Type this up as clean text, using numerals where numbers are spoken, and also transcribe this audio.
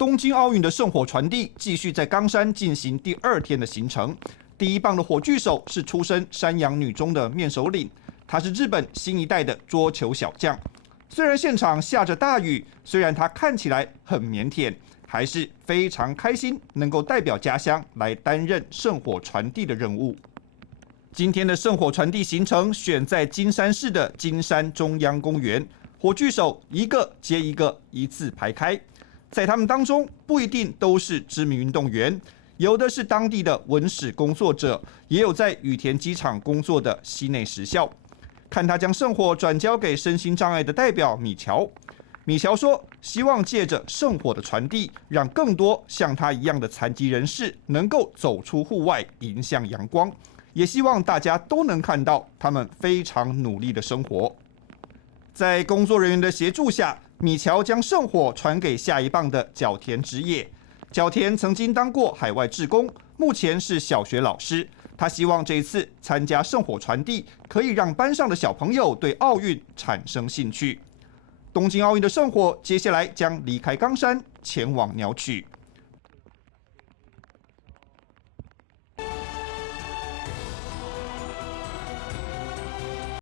东京奥运的圣火传递继续在冈山进行第2天的行程。第1棒的火炬手是出身山阳女中的面首领，她是日本新一代的桌球小将。虽然现场下着大雨，虽然她看起来很腼腆，还是非常开心能够代表家乡来担任圣火传递的任务。今天的圣火传递行程选在金山市的金山中央公园，火炬手一个接一个一字排开，在他们当中不一定都是知名运动员，有的是当地的文史工作者，也有在羽田机场工作的西内实校。看他将圣火转交给身心障碍的代表米乔，米乔说，希望借着圣火的传递，让更多像他一样的残疾人士能够走出户外，迎向阳光。也希望大家都能看到他们非常努力的生活。在工作人员的协助下，米乔将圣火传给下一棒的角田直也。角田曾经当过海外志工，目前是小学老师。他希望这一次参加圣火传递，可以让班上的小朋友对奥运产生兴趣。东京奥运的圣火接下来将离开冈山，前往鸟取。